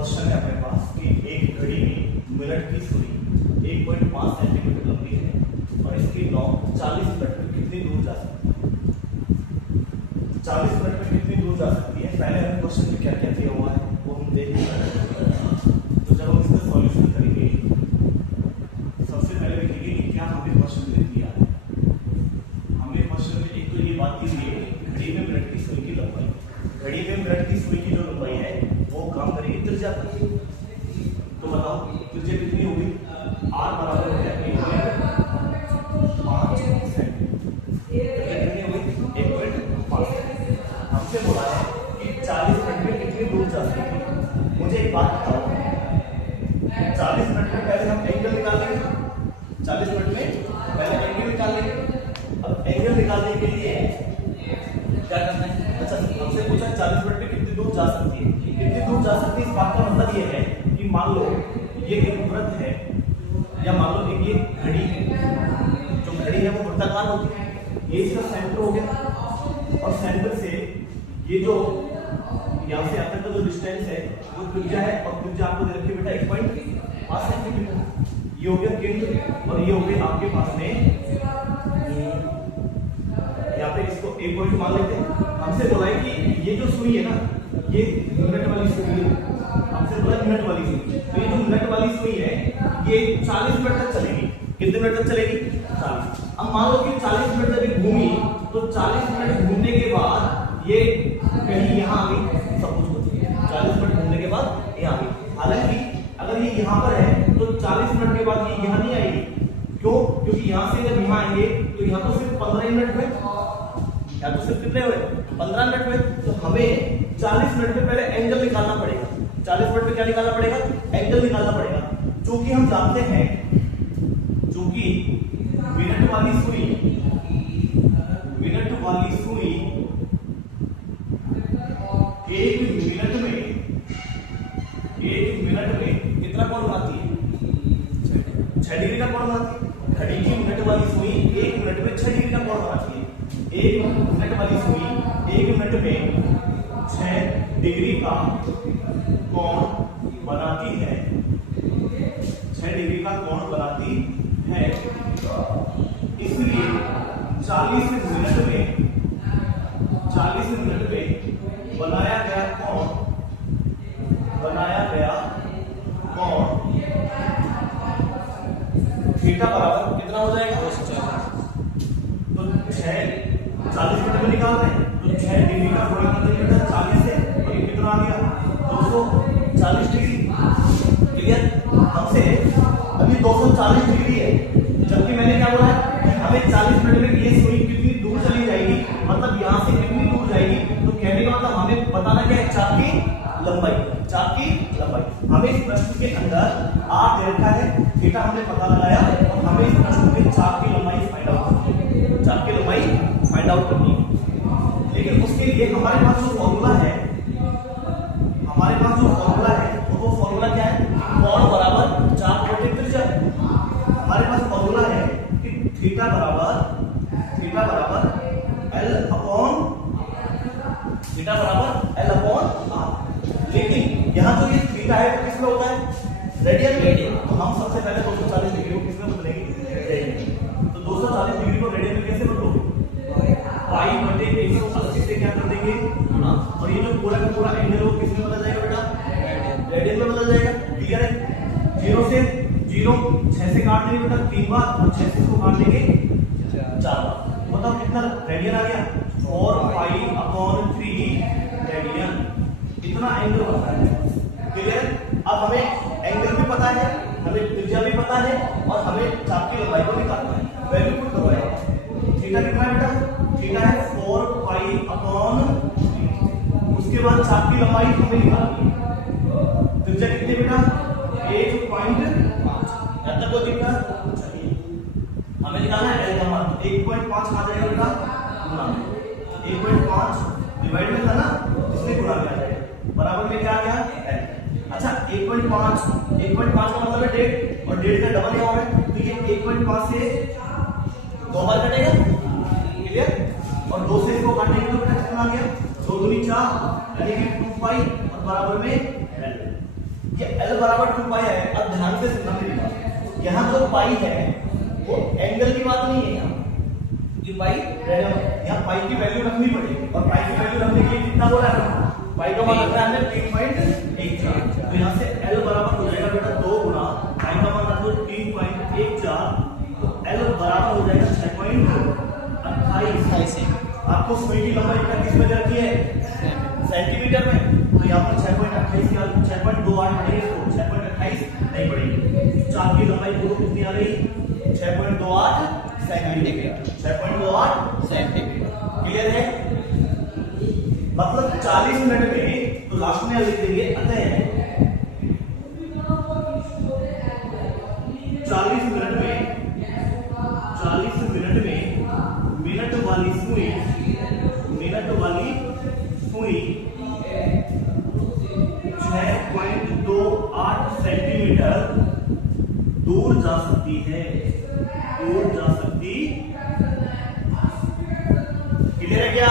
Question है अपने पास कि एक घड़ी में मिनट की सुई 1.5 सेंटीमीटर लंबी है और इसकी नोक 40 मिनट में कितनी दूर जा सकती है। 40 मिनट में कितनी दूर जा सकती है। पहले हम क्वेश्चन में क्या क्या दिया हुआ है वो हम देख लेंगे। तो जब हम इसका सॉल्यूशन करेंगे सबसे पहले देखेंगे कि क्या हमें क्वेश्चन में दिया है। हमें क्वेश्चन में एक तो ये बात दी गई है घड़ी में मिनट की सुई की लंबाई, घड़ी में मिनट की सुई की जो लंबाई है वो काम करेगी त्रिज्या पर। तो बताओ त्रिज्या कितनी होगी। आर बराबर हो गया 1.5 सेंटीमीटर, कितनी होगी 1.5। हमसे बोला है कि 40 मिनट में कितनी दूर जा सकती है। मुझे एक बात बताओ, 40 मिनट में पहले हम एंगल निकाल लेंगे। 40 मिनट में पहले एंगल निकाल लेंगे। अब एंगल निकालने के लिए क्या करना है। अच्छा, हमसे पूछा 40 मिनट में कितनी दूर जा सकती है। कितनी दूर जा सकती है इस बात का मतलब ये है कि मान लो ये एक वृत्त है या मान लो एक ये घड़ी है। जो घड़ी है वो वृत्ताकार होती है। ये इसका सेंटर हो गया और सेंटर से ये जो यहाँ से यहाँ तक का जो डिस्टेंस है वो त्रिज्या है और त्रिज्या आपको दे रखी है बेटा 1.5 सेंटीमीटर। ये हो गया केंद्र और ये हो गया आपके पास में यहाँ पे इसको एक पॉइंट मान लेते हैं। हमसे बोला है कि ये जो सुई है ना ये मिनट वाली सुई है। हमसे बोला मिनट वाली सुई, तो ये जो मिनट वाली सुई है ये 40 मिनट तक चलेगी। कितने मिनट तक चलेगी 40। अब मान लो कि 40 मिनट तक घूमी तो 40 मिनट घूमने के बाद ये कहीं यहाँ आ गई। सब कुछ 40 मिनट घूमने के बाद ये आ गई। हालांकि अगर ये यहाँ पर है तो 40 मिनट के बाद ये यहाँ नहीं आएगी। क्यों? क्योंकि यहाँ से जब यहाँ आएंगे तो यहाँ तो सिर्फ 15 मिनट में, या तो सिर्फ कितने हुए 15 मिनट में। तो हमें 40 मिनट में पहले एंगल निकालना पड़ेगा। 40 मिनट में क्या निकालना पड़ेगा, एंगल निकालना पड़ेगा। क्योंकि हम जानते हैं चूंकि मिनट वाली सुई एक मिनट में कितना कोण बनाती है, 6 डिग्री का कोण बनाती है। घड़ी की मिनट वाली सुई 1 मिनट में 6 डिग्री का कोण बनाती है। 1 मिनट वाली सुई 1 मिनट में 6 डिग्री का कोण बनाती है। 6 डिग्री का कोण बनाती है। इसलिए 40 मिनट में बनाया गया कोण थीटा बराबर कितना हो जाएगा। तो 40 मिनट में निकाल रहे हैं तो 6 डिग्री का गुणा कर देंगे 40 से और ये कितना आ गया 240 डिग्री। क्लियर। हमसे अभी 240 डिग्री है, जबकि मैंने क्या बोला कि हमें 40 मिनट में ये सुई कितनी दूर चली जाएगी, मतलब यहाँ से कितनी दूर जाएगी। तो कहने का मतलब हमें बताना क्या है, चाप की लंबाई। हमें इस प्रश्न के अंदर आर दे रखा है, थीटा हमने पता लगाया और हमें इस प्रश्न के चाप की लंबाई फाइंड आउट करनी है। लेकिन उसके लिए हमारे पास जो फॉर्मूला है वो फॉर्मूला क्या है, कोण बराबर चाप बटे त्रिज्या। हमारे पास फॉर्मूला है कि थीटा बराबर L अपॉन आर। लेकिन यहाँ जो ये थीटा है तो किसमें होता है, रेडियन। तो हम सबसे पहले 240 डिग्री को किसमें बदलेंगे, रेडियन। तो 240 डिग्री को रेडियन में कैसे बदलोगे, पाई बटे 180 से क्या कर देंगे गुणा, और ये जो पूरा का पूरा एंगल वो किसमें बदल जाएगा बेटा, रेडियन में बदल जाएगा। क्लियर है। 0 से 0 6 से काट देंगे बेटा 3 बार और 6 से इसको काट देंगे 4 बार। बताओ कितना रेडियन आ गया, 4 पाई अपॉन 3 रेडियन। इतना एंगल बनता है। क्लियर। अब हमें एंगल भी पता है, हमें त्रिज्या भी पता है और हमें चाप की लंबाई को भी पता है। वैल्यू पुट करो। थीटा कितना है बेटा, थीटा है 4 पाई अपॉन 3। उसके बाद चाप की लंबाई हमें निकालनी है। त्रिज्या कितनी बेटा 1.5। यहां तक कोई दिक्कत चलिए हमें निकालना है एल का मान। 1.5 आ जाएगा बेटा गुणा 1.5 डिवाइड में था ना, इसलिए गुणा किया जाएगा। बराबर में क्या आ गया एल। अच्छा 1.5 का मतलब है 1.5 और 1.5 का डबल यहाँ है, तो ये 1.5 से 2 बार कटेगा। क्लियर। और 2 से इसको काटेंगे तो कितना आ गया 2 दूनी 4 यानी कि 2 पाई और बराबर में एल। ये L बराबर 2 पाई है। अब ध्यान से सुनना मेरी बात, यहाँ जो पाई है वो एंगल की बात नहीं है, यहाँ पाई यहाँ पाई की वैल्यू रखनी पड़ेगी, और पाई की वैल्यू रखने के लिए कितना बोला है, पाई का मान रखना है 3.14। तो यहाँ से L बराबर हो जाएगा बेटा 2 गुना पाई का मान रख दो 3.14, तो L बराबर हो जाएगा 6.28। आपको सुई की लंबाई किस में रखी है, सेंटीमीटर में, तो यहाँ पर 6.28 की 6.28 पड़ेगी, इसको 6.28 नहीं पड़ेगी। चाप की लंबाई पूरी कितनी आ गई, 6.28 सेंटीमीटर। 6.28 सेंटीमीटर। क्लियर है? मतलब 40 मिनट में, तो लास्ट में लिख देंगे अतः 40 मिनट में मिनट वाली सुई 6.28 सेंटीमीटर दूर जा सकती है, क्लियर है क्या?